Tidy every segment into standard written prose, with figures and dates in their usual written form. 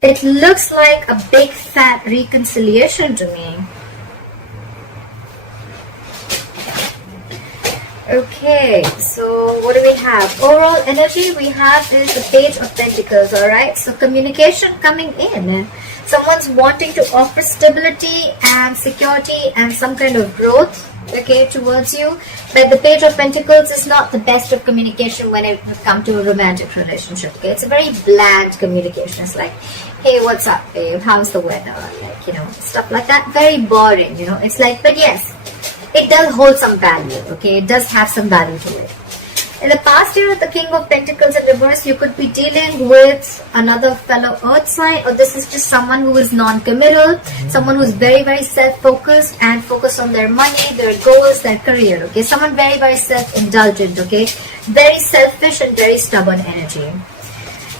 It looks like a big fat reconciliation to me. Okay, so what do we have? Overall energy we have is the Page of Pentacles, alright? So communication coming in. Someone's wanting to offer stability and security and some kind of growth, okay, towards you. But the Page of Pentacles is not the best of communication when it comes to a romantic relationship, okay? It's a very bland communication. It's like, hey, what's up, babe? How's the weather? Like, you know, stuff like that. Very boring, you know? It's like, but yes, it does hold some value, okay? It does have some value to it. In the past year, the King of Pentacles in reverse, you could be dealing with another fellow earth sign, or this is just someone who is non-committal, someone who's very, very self-focused and focused on their money, their goals, their career, okay? Someone very, very self-indulgent, okay? Very selfish and very stubborn energy.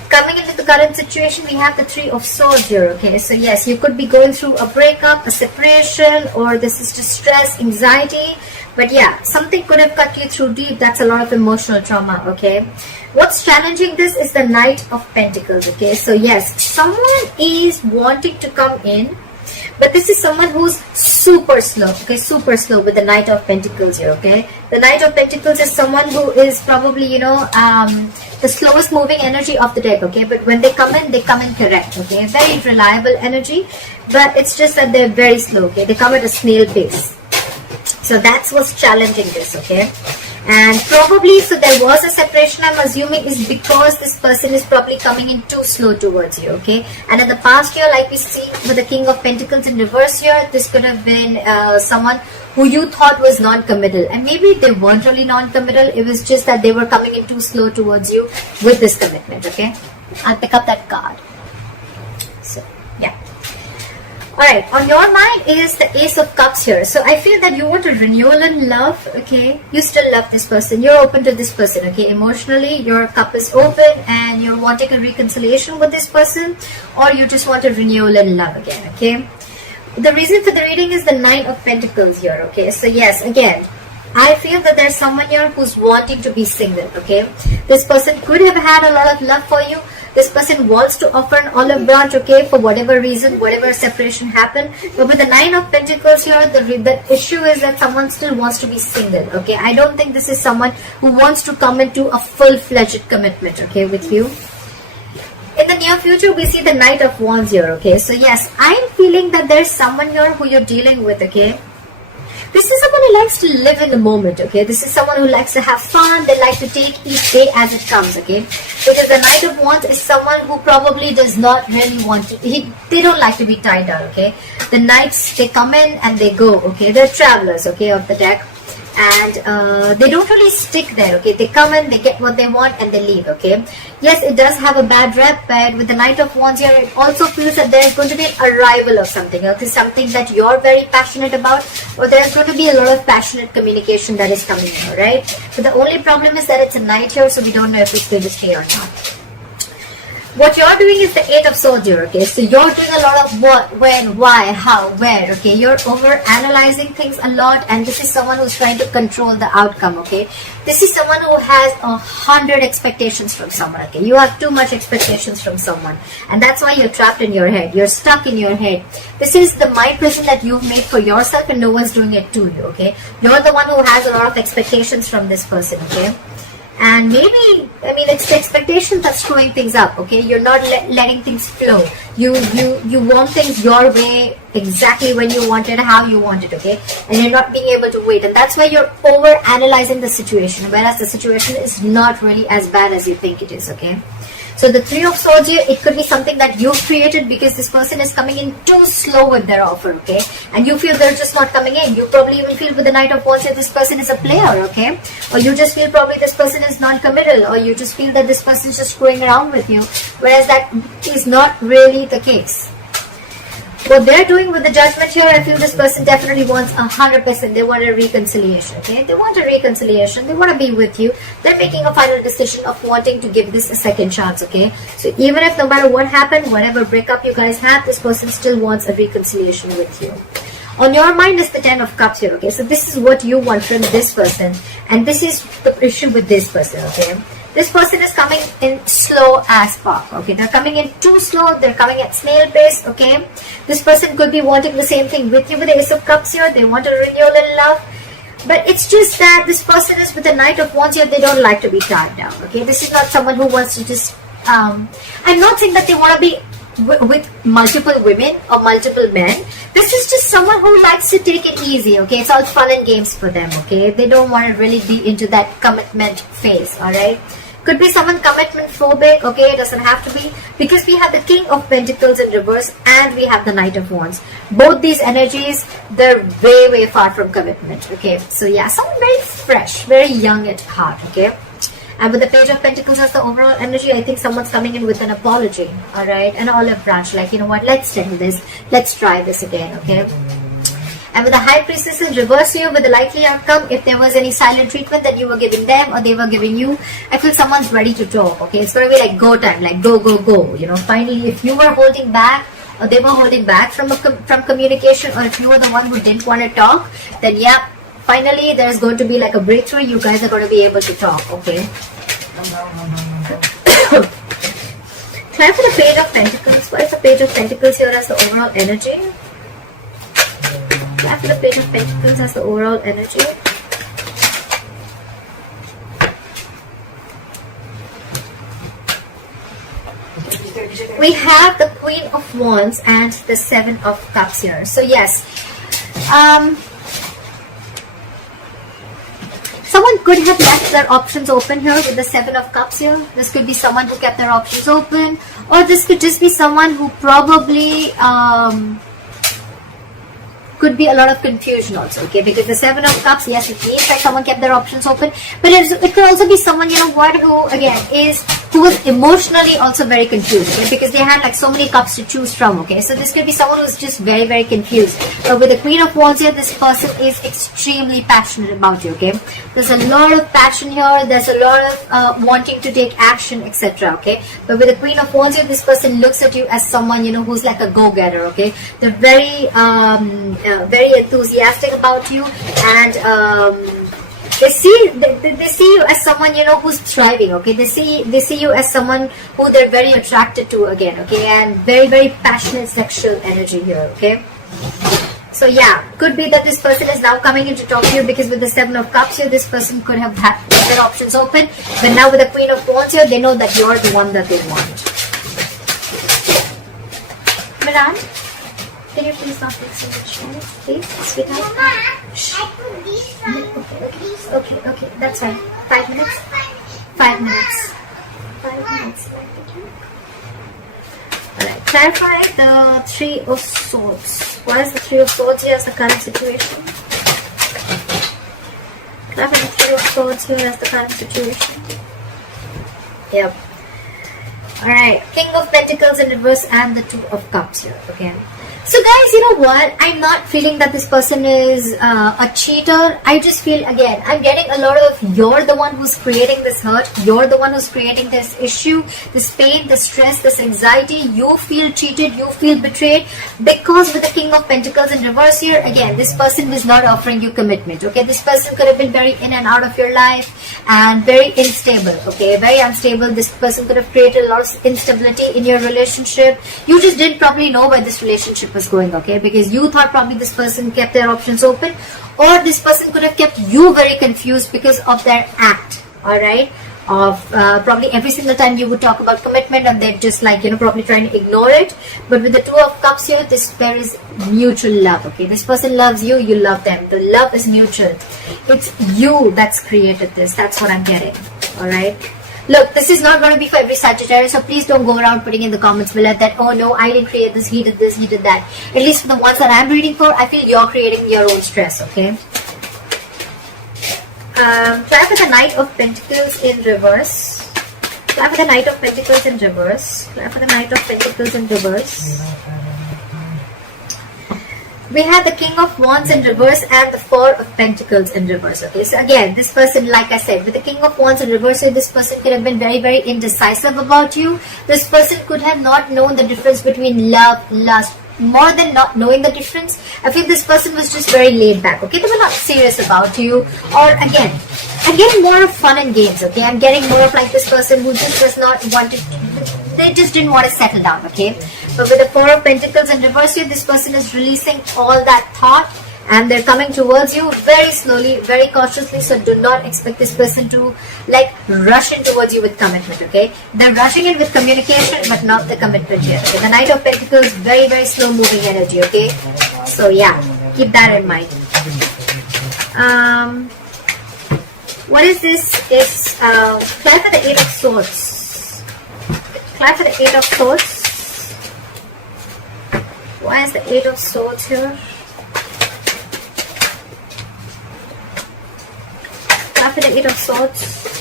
Coming into the current situation, we have the Three of Swords here, okay? So yes, you could be going through a breakup, a separation, or this is just stress, anxiety. But yeah, something could have cut you through deep. That's a lot of emotional trauma, okay? What's challenging this is the Knight of Pentacles, okay? So yes, someone is wanting to come in, but this is someone who's super slow, okay? Super slow with the Knight of Pentacles here, okay? The Knight of Pentacles is someone who is probably, you know, the slowest moving energy of the deck, okay? But when they come in correct, okay? Very reliable energy, but it's just that they're very slow, okay? They come at a snail pace. So that's what's challenging this, okay? And probably, so there was a separation, I'm assuming, is because this person is probably coming in too slow towards you, okay? And in the past year, like we see with the King of Pentacles in reverse here, this could have been someone who you thought was non-committal. And maybe they weren't really non-committal, it was just that they were coming in too slow towards you with this commitment, okay? I'll pick up that card. So, yeah. Alright, on your mind is the Ace of Cups here. So I feel that you want a renewal in love, okay? You still love this person. You're open to this person, okay? Emotionally, your cup is open and you're wanting a reconciliation with this person, or you just want a renewal in love again, okay? The reason for the reading is the Nine of Pentacles here, okay? So yes, again, I feel that there's someone here who's wanting to be single, okay? This person could have had a lot of love for you. This person wants to offer an olive branch, okay, for whatever reason, whatever separation happened. But with the Nine of Pentacles here, the issue is that someone still wants to be single, okay? I don't think this is someone who wants to come into a full-fledged commitment, okay, with you. In the near future, we see the Knight of Wands here, okay? So yes, I'm feeling that there's someone here who you're dealing with, okay? This is someone who likes to live in the moment, okay? This is someone who likes to have fun. They like to take each day as it comes, okay? Because the Knight of Wands is someone who probably does not really want to... They don't like to be tied down, okay? The Knights, they come in and they go, okay? They're travelers, okay, of the deck. And they don't really stick there, okay? They come in, they get what they want, and they leave, okay? Yes, it does have a bad rep, but with the Knight of Wands here, it also feels that there's going to be an arrival of something, okay? Something that you're very passionate about, or there's going to be a lot of passionate communication that is coming in, right? But the only problem is that it's a night here, so we don't know if it's going to stay or not. What you're doing is the Eight of Swords here, okay? So you're doing a lot of what, when, why, how, where, okay? You're over-analyzing things a lot, and this is someone who's trying to control the outcome, okay? This is someone who has 100 expectations from someone, okay? You have too much expectations from someone, and that's why you're trapped in your head. You're stuck in your head. This is the mind prison that you've made for yourself, and no one's doing it to you, okay? You're the one who has a lot of expectations from this person, okay? And maybe, I mean, it's the expectation that's screwing things up, okay? You're not letting things flow. You want things your way, exactly when you want it, how you want it, okay? And you're not being able to wait. And that's why you're over-analyzing the situation, whereas the situation is not really as bad as you think it is, okay? So the Three of Swords here, it could be something that you've created because this person is coming in too slow with their offer, okay? And you feel they're just not coming in. You probably even feel with the Knight of Wands that this person is a player, okay? Or you just feel probably this person is non-committal, or you just feel that this person is just screwing around with you, whereas that is not really the case. What they're doing with the Judgment here, I feel this person definitely wants 100%. They want a reconciliation, okay? They want a reconciliation. They want to be with you. They're making a final decision of wanting to give this a second chance, okay? So even if no matter what happened, whatever breakup you guys have, this person still wants a reconciliation with you. On your mind is the Ten of Cups here, okay? So this is what you want from this person, and this is the issue with this person, okay? This person is coming in slow as fuck, okay? They're coming in too slow. They're coming at snail pace, okay? This person could be wanting the same thing with you with the Ace of Cups here. They want a renewal in love. But it's just that this person is with the Knight of Wands here. They don't like to be tied down, okay? This is not someone who wants to just... I'm not saying that they want to be with multiple women or multiple men. This is just someone who likes to take it easy, okay? It's all fun and games for them, okay? They don't want to really be into that commitment phase, alright? Could be someone commitment phobic, okay? It doesn't have to be, because we have the King of Pentacles in reverse and we have the Knight of Wands. Both these energies, they're way far from commitment, okay? So yeah, someone very fresh, very young at heart, okay? And with the Page of Pentacles as the overall energy, I think someone's coming in with an apology, alright? An olive branch, like, you know what, let's settle this. Let's try this again, okay? And with the High Priestess in reverse here, with the likely outcome, if there was any silent treatment that you were giving them or they were giving you, I feel someone's ready to talk, okay? It's going to be like go time, like go, you know? Finally, if you were holding back or they were holding back from communication, or if you were the one who didn't want to talk, then yeah, finally, there's going to be like a breakthrough. You guys are going to be able to talk, okay? Try for the Page of Pentacles. What is the Page of Pentacles here as the overall energy? Try for the Page of Pentacles as the overall energy. We have the Queen of Wands and the Seven of Cups here. So yes, someone could have left their options open here with the Seven of Cups here. This could be someone who kept their options open, or this could just be someone who probably could be a lot of confusion also, okay? Because the Seven of Cups, yes, it means like someone kept their options open, but it could also be someone, you know what, who again who was emotionally also very confused, okay? Because they had like so many cups to choose from, okay? So this could be someone who's just very confused. But with the Queen of Wands here, this person is extremely passionate about you, okay? There's a lot of passion here. There's a lot of wanting to take action, etc., okay? But with the Queen of Wands here, this person looks at you as someone, you know, who's like a go-getter, okay? They're very enthusiastic about you, and they see you as someone, you know, who's thriving, okay? They see you as someone who they're very attracted to again, okay? And very passionate sexual energy here, okay? So yeah, could be that this person is now coming in to talk to you, because with the Seven of Cups here, this person could have had their options open, but now with the Queen of Wands here, they know that you're the one that they want. Miran, can you please not make so much noise, please, sweetheart? Mama, I put this one. Okay, that's fine. 5 minutes? 5 minutes. 5 minutes. Alright, clarify the Three of Swords. What is the Three of Swords here as the current situation? Clarify the Three of Swords here as the current situation. Yep. Alright, King of Pentacles in reverse and the Two of Cups here, okay? So guys, you know what? I'm not feeling that this person is a cheater. I just feel, again, I'm getting a lot of you're the one who's creating this hurt. You're the one who's creating this issue, this pain, this stress, this anxiety. You feel cheated. You feel betrayed. Because with the King of Pentacles in reverse here, again, this person was not offering you commitment. Okay, this person could have been very in and out of your life and very unstable. Okay, very unstable. This person could have created a lot of instability in your relationship. You just didn't probably know where this relationship was going, okay? Because you thought probably this person kept their options open, or this person could have kept you very confused because of their act, alright? Of probably every single time you would talk about commitment and they're just like, you know, probably trying to ignore it. But with the Two of Cups here, there is mutual love, okay? This person loves you, you love them. The love is mutual. It's you that's created this. That's what I'm getting, alright? Look, this is not going to be for every Sagittarius, so please don't go around putting in the comments below that, oh no, I didn't create this, he did that. At least for the ones that I'm reading for, I feel you're creating your own stress, okay? Try for the Knight of Pentacles in reverse. Try for the Knight of Pentacles in reverse. Try for the Knight of Pentacles in reverse. We have the King of Wands in reverse and the Four of Pentacles in reverse. Okay, so again, this person, like I said, with the King of Wands in reverse, this person could have been very indecisive about you. This person could have not known the difference between love, lust. More than not knowing the difference, I feel this person was just very laid back. Okay, they were not serious about you. Or again, I'm getting more of fun and games, okay? I'm getting more of like this person who just does not want to, they just didn't want to settle down, okay? But with the Four of Pentacles in reverse here, this person is releasing all that thought and they're coming towards you very slowly, very cautiously. So do not expect this person to like rush in towards you with commitment, okay? They're rushing in with communication, but not the commitment here. Okay? The Knight of Pentacles, very, very slow moving energy, okay? So yeah, keep that in mind. What is this? It's apply for the Eight of Swords. Apply for the Eight of Swords. Why is the Eight of Swords here? Apply for the Eight of Swords.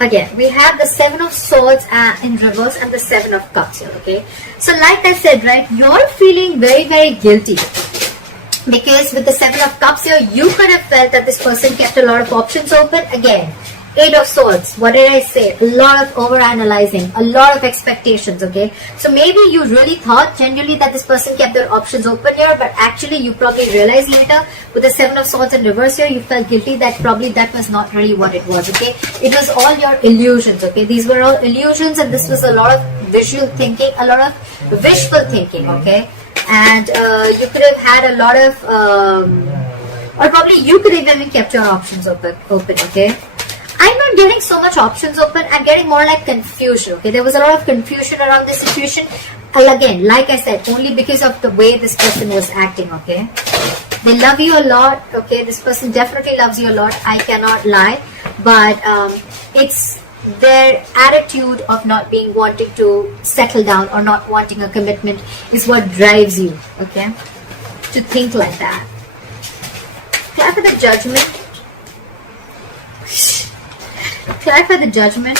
Again, we have the Seven of Swords in reverse and the Seven of Cups here, okay? So like I said, right, you're feeling very, very guilty. Because with the Seven of Cups here, you could have felt that this person kept a lot of options open. Again, Eight of Swords, what did I say? A lot of overanalyzing, a lot of expectations, okay? So maybe you really thought genuinely that this person kept their options open here, but actually you probably realized later with the Seven of Swords in reverse here, you felt guilty that probably that was not really what it was, okay? It was all your illusions, okay? These were all illusions and this was a lot of visual thinking, a lot of wishful thinking, okay? And you could have had a lot of, or probably you could have even kept your options open, okay? I'm not getting so much options open. I'm getting more like confusion, okay? There was a lot of confusion around this situation. And again, like I said, only because of the way this person was acting, okay? They love you a lot, okay? This person definitely loves you a lot. I cannot lie. But it's their attitude of not wanting to settle down or not wanting a commitment is what drives you, okay? To think like that. Clap for the Judgment. Clarify the Judgment.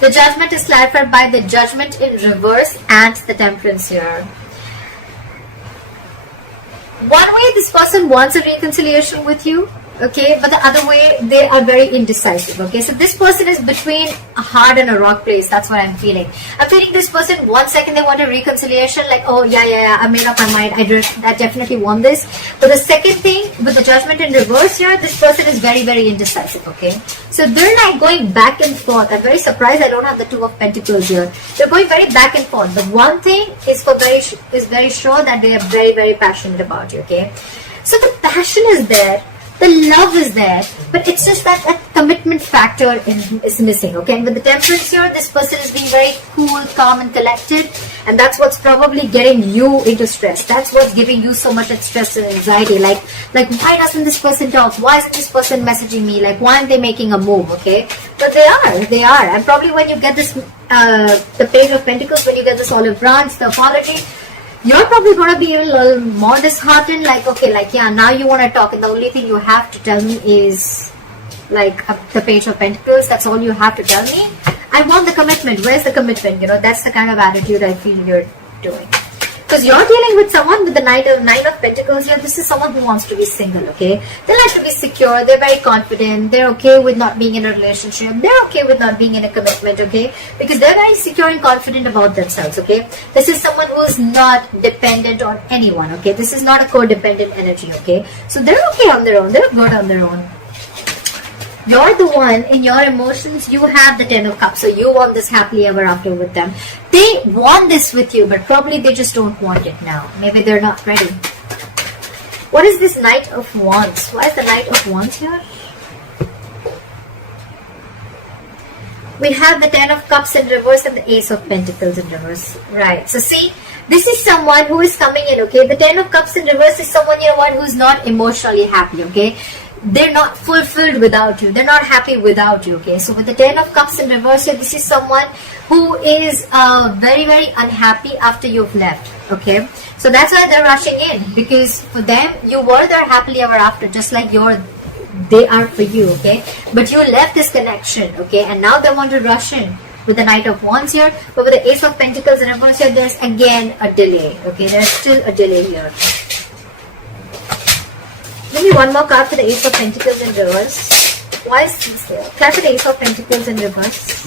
The Judgment is clarified by the Judgment in reverse and the Temperance here. One way this person wants a reconciliation with you, okay, but the other way they are very indecisive, okay? So this person is between a hard and a rock place. That's what I'm feeling. I'm feeling this person, 1 second they want a reconciliation, like, oh yeah, I made up my mind, I definitely want this. But the second thing, with the Judgment in reverse here, this person is very, very indecisive, okay? So they're like going back and forth. I'm very surprised I don't have the Two of Pentacles here. They're going very back and forth. But one thing is very sure that they are very, very passionate about you, okay? So the passion is there. The love is there, but it's just that commitment factor is missing, okay? And with the Temperance here, this person is being very cool, calm and collected, and that's what's probably getting you into stress. That's what's giving you so much stress and anxiety. Like why doesn't this person talk? Why isn't this person messaging me? Like, why aren't they making a move, okay? But they are. And probably when you get this, the Page of Pentacles, when you get this olive branch, the apology, you're probably going to be a little more disheartened, like, okay, like, yeah, now you want to talk, and the only thing you have to tell me is, like, the Page of Pentacles. That's all you have to tell me. I want the commitment. Where's the commitment? You know, that's the kind of attitude I feel you're doing. Because you're dealing with someone with the Nine of Pentacles here. This is someone who wants to be single, okay? They like to be secure. They're very confident. They're okay with not being in a relationship. They're okay with not being in a commitment, okay? Because they're very secure and confident about themselves, okay? This is someone who is not dependent on anyone, okay? This is not a codependent energy, okay? So they're okay on their own. They're good on their own. You're the one, in your emotions, you have the Ten of Cups. So you want this happily ever after with them. They want this with you, but probably they just don't want it now. Maybe they're not ready. What is this Knight of Wands? Why is the Knight of Wands here? We have the Ten of Cups in reverse and the Ace of Pentacles in reverse. Right. So see, this is someone who is coming in, okay? The Ten of Cups in reverse is someone, you know what, who's not emotionally happy, okay? They're not fulfilled without you. They're not happy without you, okay? So with the Ten of Cups in reverse here, this is someone who is very, very unhappy after you've left, okay? So that's why they're rushing in, because for them, you were there happily ever after, just like they are for you, okay? But you left this connection, okay? And now they want to rush in with the Knight of Wands here. But with the Ace of Pentacles in reverse here, there's again a delay, okay? There's still a delay here. Give me one more card for the Ace of Pentacles in reverse. Why is this here? Clarify the Ace of Pentacles in reverse.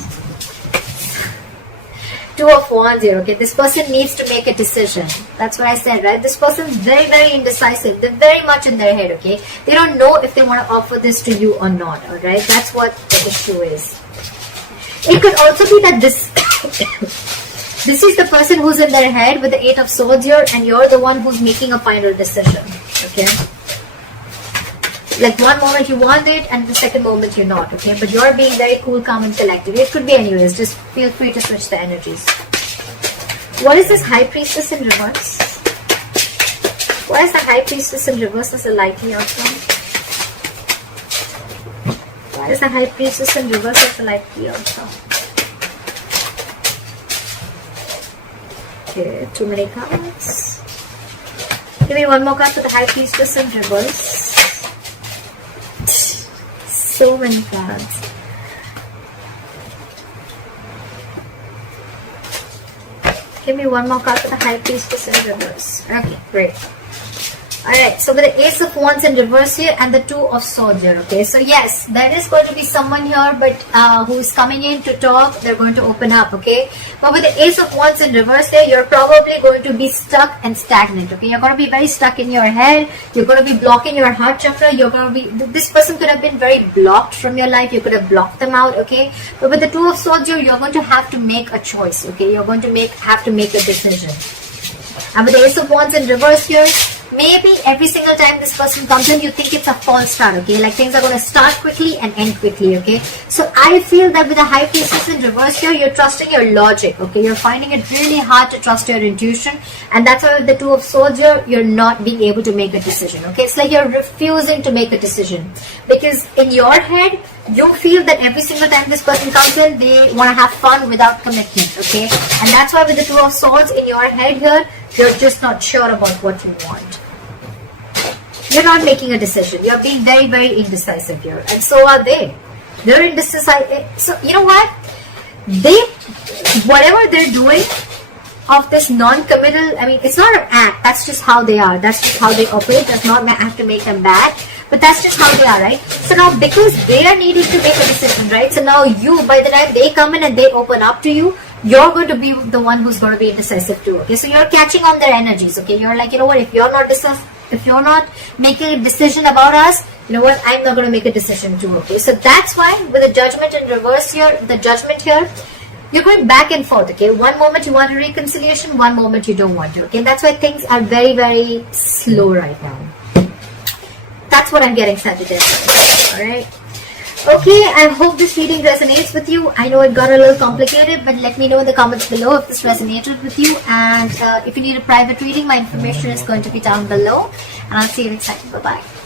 Two of Wands here, okay? This person needs to make a decision. That's what I said, right? This person's very, very indecisive. They're very much in their head, okay? They don't know if they want to offer this to you or not, alright? That's what the issue is. It could also be that this this is the person who's in their head with the Eight of Swords here, and you're the one who's making a final decision, okay? Like one moment you want it and the second moment you're not, okay? But you're being very cool, calm and collected. It could be anyways. Just feel free to switch the energies. What is this High Priestess in reverse? Why is the High Priestess in reverse as a likely outcome? Why is the High Priestess in reverse as a likely outcome? Okay, too many cards. Give me one more card for the High Priestess in reverse. So many cards. Give me one more card for the High Priestess in reverse. Okay, great. Alright, so with the Ace of Wands in reverse here and the Two of Swords here, okay? So yes, there is going to be someone here but who's coming in to talk. They're going to open up, okay? But with the Ace of Wands in reverse here, you're probably going to be stuck and stagnant, okay? You're going to be very stuck in your head. You're going to be blocking your heart chakra. You're going to be, this person could have been very blocked from your life. You could have blocked them out, okay? But with the Two of Swords here, you're going to have to make a choice, okay? You're going to have to make a decision. And with the Ace of Wands in reverse here, maybe every single time this person comes in, you think it's a false start, okay? Like things are going to start quickly and end quickly, okay? So I feel that with the High Priestess in reverse here, you're trusting your logic, okay? You're finding it really hard to trust your intuition. And that's why with the Two of Swords here, you're not being able to make a decision, okay? It's like you're refusing to make a decision. Because in your head, you feel that every single time this person comes in, they want to have fun without commitment, okay? And that's why with the Two of Swords in your head here, you're just not sure about what you want. You're not making a decision. You're being very, very indecisive here. And so are they. They're indecisive. So, you know what? Whatever they're doing of this non-committal, I mean, it's not an act. That's just how they are. That's just how they operate. Does not have to make them bad. But that's just how they are, right? So now, because they are needing to make a decision, right? So now you, by the time they come in and they open up to you, you're going to be the one who's going to be indecisive too, okay? So you're catching on their energies, okay? You're like, you know what, if you're not making a decision about us, you know what, I'm not going to make a decision too, okay? So that's why with the Judgment in reverse here, the Judgment here, you're going back and forth, okay? One moment you want a reconciliation, one moment you don't want to, okay? And that's why things are very, very slow right now. That's what I'm getting, Sagittarius, alright? Okay, I hope this reading resonates with you. I know it got a little complicated, but let me know in the comments below if this resonated with you. And if you need a private reading, my information is going to be down below. And I'll see you next time. Bye-bye.